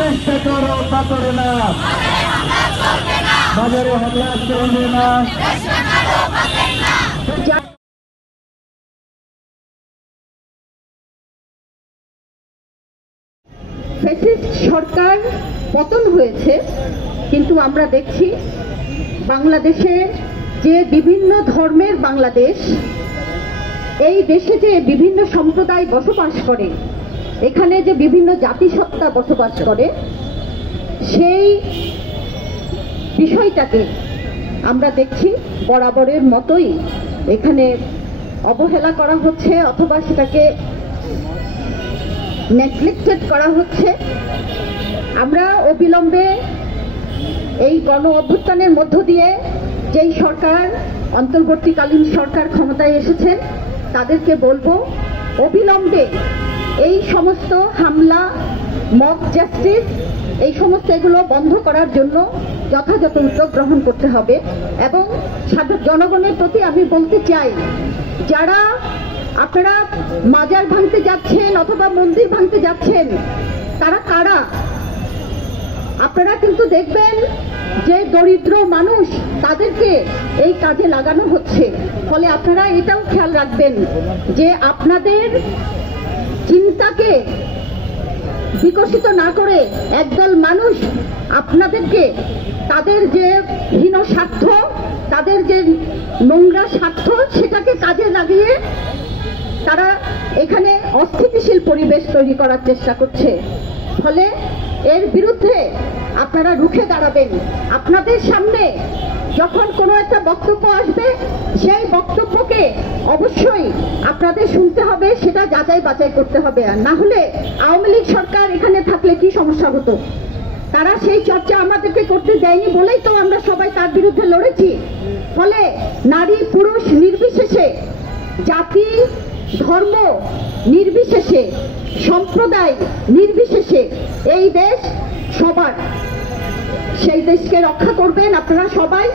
চেষ্টা করো তা করে না, বাজারে হামলা চলবে না। ফ্যাসিস্ট সরকার পতন হয়েছে, কিন্তু আমরা দেখছি বাংলাদেশে যে বিভিন্ন ধর্মের বাংলাদেশ, এই দেশে যে বিভিন্ন সম্প্রদায় বসবাস করে, এখানে যে বিভিন্ন জাতিসত্তা বসবাস করে, সেই বিষয়টাকে আমরা দেখছি বরাবরের মতোই এখানে অবহেলা করা হচ্ছে অথবা সেটাকে নেগলেক্টেড করা হচ্ছে। আমরা অবিলম্বে এই গণ অভ্যুত্থানের মধ্য দিয়ে যেই সরকার, অন্তর্বর্তীকালীন সরকার ক্ষমতায় এসেছেন, তাদেরকে বলবো অবিলম্বে এই সমস্ত হামলা, মব জাস্টিস, এই সমস্ত এগুলো বন্ধ করার জন্য যথাযথ উদ্যোগ গ্রহণ করতে হবে। এবং সাধারণ জনগণের প্রতি আমি বলতে চাই, যারা আপনারা মাজার ভাঙতে যাচ্ছেন অথবা মন্দির ভাঙতে যাচ্ছেন, তারা কারা? আপনারা কিন্তু দেখবেন যে দরিদ্র মানুষ, তাদেরকে এই কাজে লাগানো হচ্ছে। ফলে আপনারা এটাও খেয়াল রাখবেন যে আপনাদের চিন্তাকে বিকশিত না করে একদল মানুষ আপনাদেরকে তাদের যে হীন স্বার্থ, তাদের যে নোংরা স্বার্থ, সেটাকে কাজে লাগিয়ে তারা এখানে অস্থিতিশীল পরিবেশ তৈরি করার চেষ্টা করছে। ফলে এর বিরুদ্ধে আপনারা রুখে দাঁড়াবেন। আপনাদের সামনে যখন কোনো একটা বক্তব্য আসবে, সেই বক্তব্যকে অবশ্যই আপনাদের শুনতে হবে, সেটা যাচাই বাছাই করতে হবে। আর না হলে আওয়ামী লীগ সরকার এখানে থাকলে কি সমস্যা হতো? তারা সেই চর্চা আমাদেরকে করতে দেয়নি বলেই তো আমরা সবাই তার বিরুদ্ধে লড়েছি। ফলে নারী পুরুষ নির্বিশেষে, জাতি ধর্ম নির্বিশেষে, সম্প্রদায় নির্বিশেষে এই দেশ সবার, সেই দেশকে রক্ষা করবেন আপনারা সবাই।